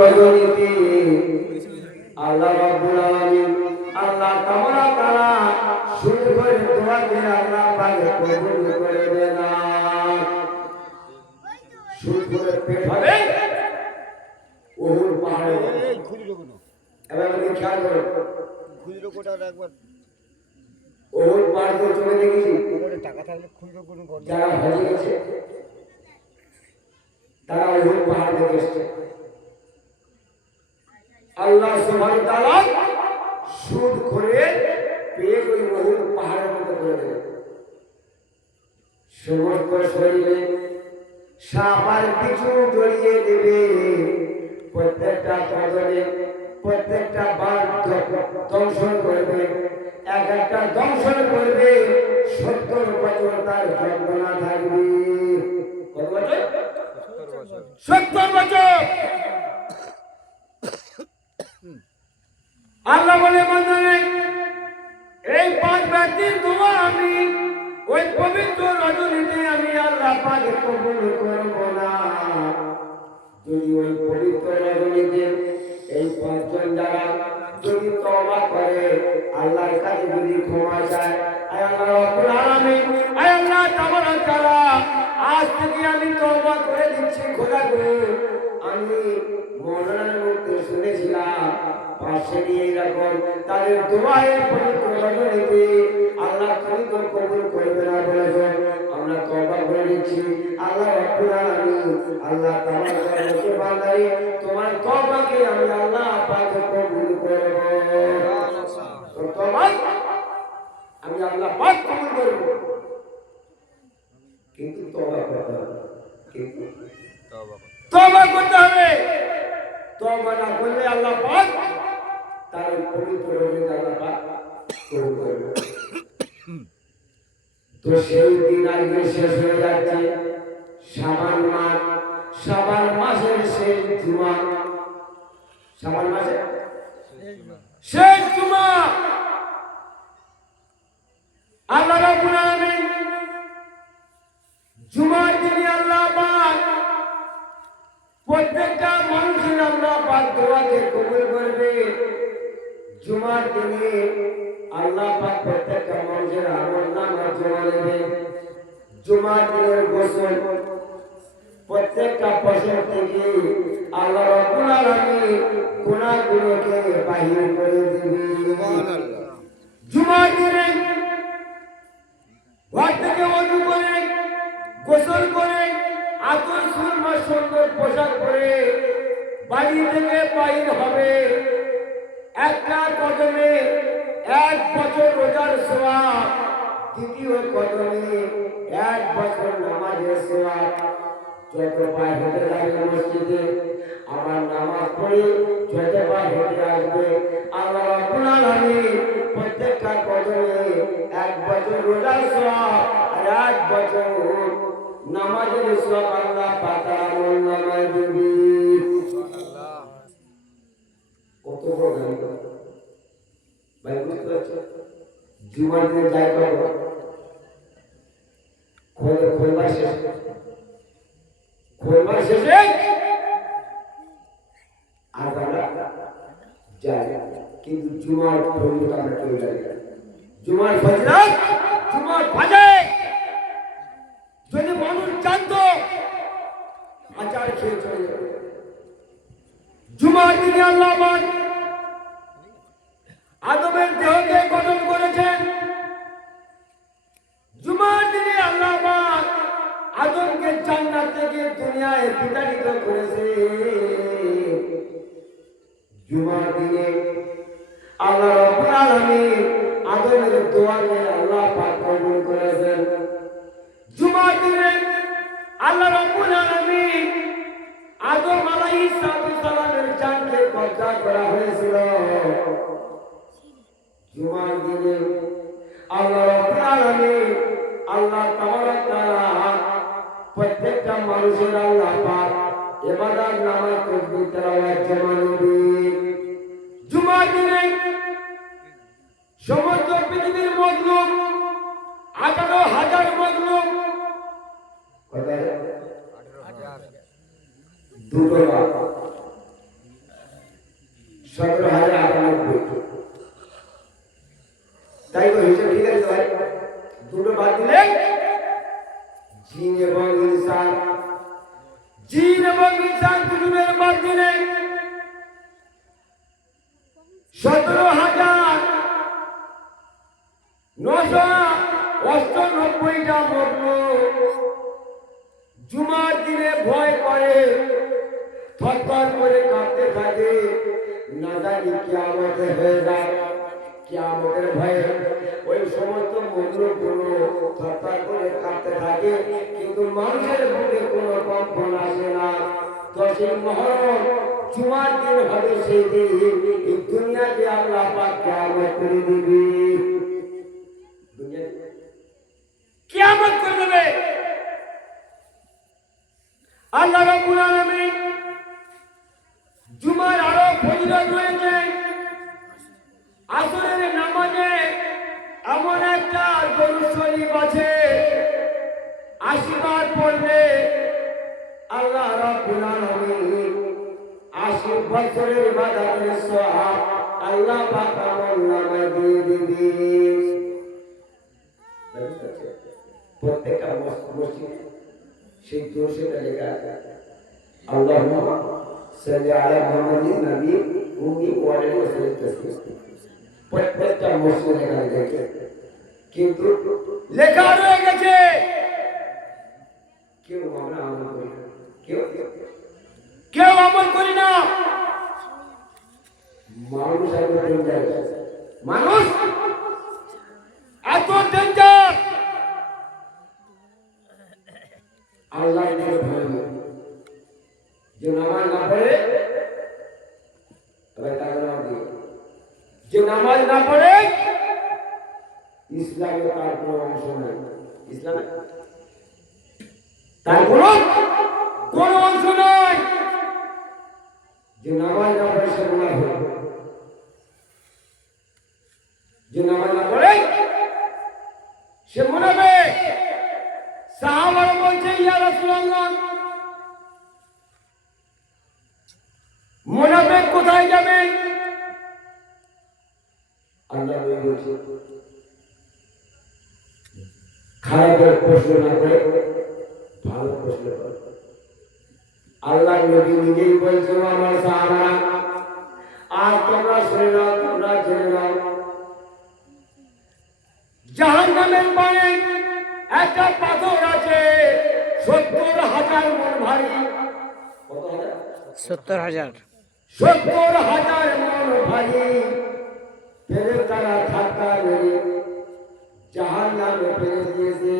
রজনীতে আল্লাহ রাব্বুল আলামিন আল্লাহ তাআলা তাআলা শুরু করে দোয়া দিয়ে আল্লাহ পাক কবুল করে দেন। শুরু করে পেট হবে ওহুর পাহাড়ে এই খুলিলো কোন এবার আমি খেয়াল করো খুলিলো কোটা একবার ওহুর পাহাড়ে চলে দেখেছি ওখানে টাকা থাকলে খুলিলো কোন যারা হজে গেছে তারা ওহুর পাহাড় দেখে এসেছে। আল্লাহ সুবহানাহু ওয়া তাআলা সুদ করে পেয়ে ওই ওহুর পাহাড়ের মতো করে দেবে। সমস্ত শরীরে সাপার কিছু জড়িয়ে দেবে, প্রত্যেকটা কদমে প্রত্যেকটা বার দংশন করবে, এক একটা দংশন করবে 70 বছর তার যন্ত্রণা থাকবে। কত বছর? 70 বছর। আল্লাহ বলে বান্দারে এই 5 ব্যক্তির দোয়া আমি ওই পবিত্র রজনীতে আমি আল্লাহ পাক কবুল করব না। যদি ওই পবিত্র রজনীতে এই 5 জন যারা যদি তওবা করে আল্লাহর কাছে যদি ক্ষমা চায়, আয় আল্লাহ রাব্বুল আলামিন, আয় আল্লাহ তাবারক তাআলা আজ থেকে আমি তওবা করে দিচ্ছি খোদা গো। আমি মরণের মধ্যে শুনেছিলাম পাশে নিয়ে এরকম তাদের দোয়ায় পবিত্র রজনীতে আল্লাহ তুমি তো কবুল করবে না বলেছো, আমরা তওবা করে নিচ্ছি। আল্লাহ রাব্বুল আলামিন আল্লাহ তাবারক তাআলা বান্দারে তোমার তওবাকে আমি আল্লাহ পাক কবুল করব। তো তওবা আমি আল্লাহ পাক কবুল করব, কিন্তু তওবা করতে হবে, কিন্তু তওবা করতে হবে। তওবা না করলে আল্লাহ পাক তার পবিত্র রজনীতে আল্লাহ পাক কবুল করবে। তো সেই দিন আজকে শেষ হয়ে যাচ্ছে শাবান মাস, শাবান মাসের শেষ জুমা, শাবান মাসের শেষ জুমা। আল্লাহ রাব্বুল আলামিন জুমার দিনে আল্লাহ পাক প্রত্যেকটা মানুষের আল্লাহ পাক দোয়াকে কবুল করবে। জুমার দিনে আল্লাহ পাক প্রত্যেকটা মানুষের আমলনামা জমা নেবে। জুমার দিনের গোসল প্রত্যেকটা পশম থেকে আল্লাহ রাব্বুল আলামিন গুনাহগুলোকে বাহির করে দিবে। সুবহানাল্লাহ। জুমার দিনে ঘর থেকে ওযু করে গোসল করে আতর সুরমা সুন্দর পোশাক পরে বাড়ি থেকে বাইর হবে। একটা কদমে 1 বছর রোজার সওয়াব, দ্বিতীয় কদমে 1 বছর নামাজের সওয়াব। যত পায়ে হেঁটে যাবে মসজিদে আমার নামাজ পড়ে যত পায়ে হেঁটে আসবে আল্লাহ রাব্বুল আলামিন প্রত্যেকটা কদমে 1 বছর রোজার সওয়াব আর 1 বছর নামাজের সওয়াব আল্লাহ পাক আমল নামায় দিবে। সুবহানাল্লাহ। কত বড় গান ভাই, বুঝতে পারছো? জুমার দিনে যাই করবো খোলবার শেষে আর আমরা যাই, কিন্তু জুমার ফজিলত আমরা কেউ জানি না। জুমার ফজিলত, জুমার বাজে যদি মানুষ জানতো আচার খেয়ে চলে যাবে। জুমার দিনে আল্লাহ পাক আদমের দেহকে গঠন করেছেন। জুমার দিনে আল্লাহ পাক আদমকে জান্নাত থেকে দুনিয়ায় বিতাড়িত করেছে। জুমার দিনে আল্লাহ রাব্বুল আলামিন আদমের দোয়াকে আল্লাহ পাক কবুল করেছেন। জুমার দিনে আল্লাহ রাব্বুল আলামিন আদম আলাইহিস সালামের জানকে কবজা করা হয়েছিল। জুমার দিনে আল্লাহ রাব্বুল আলামিন আল্লাহ তাবারক তাআলা প্রত্যেকটা মানুষের আল্লাহ পাক ইবাদত নামাজ তাসবিহ তেলাওয়াত জমা নেবে। জুমার দিনে সমস্ত পৃথিবীর মজলুম 18,000 মজলুম, কত? 2 বার 17,098। তাই তো হিসাব ঠিক আছে ভাই, দুটো বাদ দিলে জিন এবং ইনসান, জিন এবং ইনসান দুজনের বাদ দিলে 17,998টা মখলুক জুমার দিনে ভয় করে, থরথর করে কাঁপতে থাকে, না জানি কিয়ামত হয়ে যায়। কিয়ামতের ভয়ে ওই সমস্ত মখলুকগুলো থরথর করে কাঁপতে থাকে, কিন্তু মানুষের বুকে কোনো কম্পন আসে না। 10ই মুহররম জুমার দিন হবে সেই দিন এই দুনিয়াকে আল্লাহ পাক কিয়ামত করে দিবে। কিয়ামত করে দেবে আল্লাহ রাব্বুল আলামিন। জুমার আরো ফজিলত রয়েছে। আসরের নামাজে এমন একটা দরুদ শরীফ আছে, 80 বার পড়লে আল্লাহ রাব্বুল আলামিন 80 বছরের ইবাদতের সওয়াব আল্লাহ পাক আমল নামায় দিয়ে দিবে। প্রত্যেকটা মসজিদ সেই দোষটা লেখা আছে, আল্লাহুম্মা সাল্লি আলা মুহাম্মাদিন নবী উম্মি ওয়া আলিহি ওয়াসাল্লাম। প্রত্যেকটা মসজিদে লেখা আছে, কিন্তু লেখা রয়ে গেছে কেউ আমরা আমল করি না, কেউ আমল করি না। মানুষ এত ডেঞ্জার, আল্লাহ যে নামাজ না পড়ে, যে নামাজ না পড়ে ইসলামে তার কোনো অংশ নাই, ইসলামে তার কোনো অংশ নাই। যে নামাজ না পড়ে সে মুনাফিক, যে নামাজ না পড়ে সে মুনাফিক। সাহাবারা বলছে, ইয়া রাসূলুল্লাহ, মুনাফিক কোথায় যাবে? আল্লাহ বলছে, খারাপের প্রশ্ন না করে ভালো প্রশ্ন করো। আল্লাহ নবী নিজেই বলছে, আমার সাহাবারা, আর তোমরা শুনে নাও, তোমরা জেনে নাও, জাহান্নামের পানে একটা পাথর আছে 70,000 মণ ভারী। কত হাজার? 70,000। 70,000 মণ ভারী। ফেরেশতারা ধাক্কা মেরে জাহান্নামে ফেলে দিয়েছে।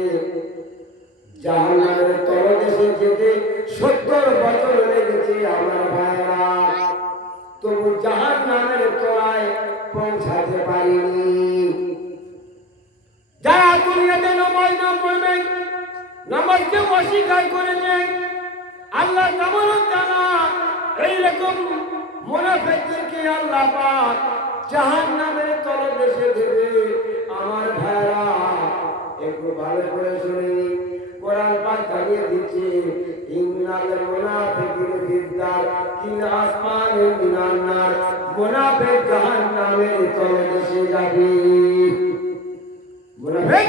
জাহান্নামের তলদেশে যেতে 70 বছর লেগেছে আমার ভাইরা, তবু জাহান্নামের তলায় পৌঁছাতে পারিনি। যারা দুনিয়াতে নামাজ না পড়বেন, নামাজকে অস্বীকার করেছেন, আল্লাহ তাআলা এইরকম মুনাফিকদেরকে আল্লাহ পাক জাহান্নামের তলদেশে দেবে। আমার ভাইরা একটু ভালো করে শুনিনি, কোরআন পাক জানিয়ে দিচ্ছে, ইন্নাল মুনাফিকিনা ফিদ্দার কিল আসমানি মিনান নার। মুনাফিক জাহান্নামের তলদেশে যাবে। মুনাফিক